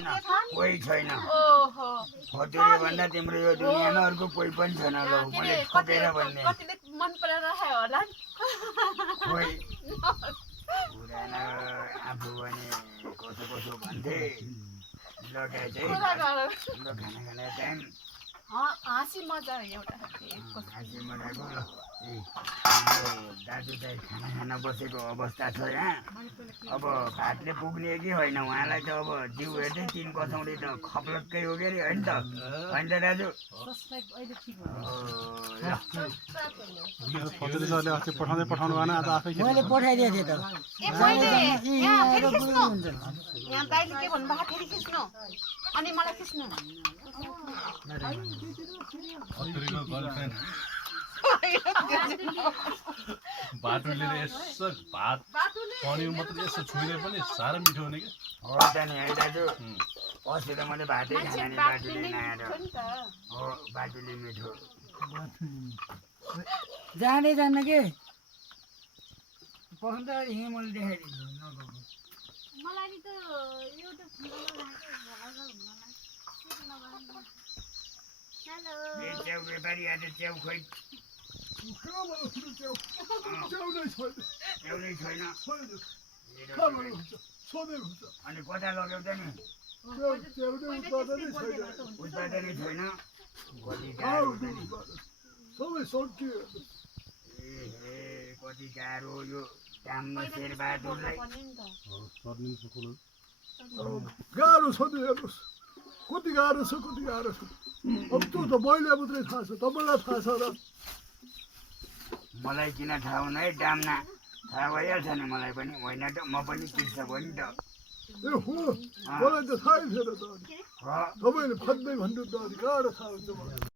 छैन कोही छैन ओहो फटुरे भन्दा तिम्रो यो दुनियाँमा अर्को कोही पनि छैन ल मैले ठोकेर भन्ने कतिले मन परेर राखे होला नि खोइ पुरानो आफू भने कसो कसो भन्थे लटाए चाहिँ हाम्रो खाना खाने टाइम हाँसी मजा एउटा हाँसी मजाको ल दाजु चाहिँ खाना खान बसेको अवस्था छ यहाँ अब भातले पुग्ने कि होइन उहाँलाई त अब जिउ हेर्दै 3 कचौडी त खप्लक्कै हो के अरे होइन त होइन त दाजु पठाउनु भएन आज आफै मैले पठाइदिएको थिएँ त यहाँ दाइले के भन्नुभएको फेरि खिच्नु अनि मलाई खिच्नु बाटुले यसो भात पनिर मात्रै यसो छुइले पनि साह्रै मिठो हुने कि हो त नि है दाजु अस्ति त मैले भातै खाने नि बाटुले नआएर हो बाटुले मिठो जाँदै जान्न के पखान त हिँड मैले देखाइदिन्छु नगएको मलाई त युट्युब हेलो च्याउ व्यापारी आज च्याउ खोइ च्याउ नै छैन अनि कता लग्यौ त नि उत्पादनै छैन कति गाह्रो त नि ए कति गाह्रो यो काममा शेरबहादुरलाई गाह्रो छ नि हेर्नुहोस् कति गाह्रो छ कति गाह्रो छ अब त्यो त मैले मात्रै थाहा छ तपाईँलाई थाहा छ र मलाई किन थाहा हुन है डाम्ना थाहा भइहाल्छ नि मलाई पनि होइन त म पनि कृषक हो नि त ए हो मलाई त थाहै थिएन त हो तपाईँले खोज्दै भन्नु त गाह्रो थाहा हुन्छ मलाई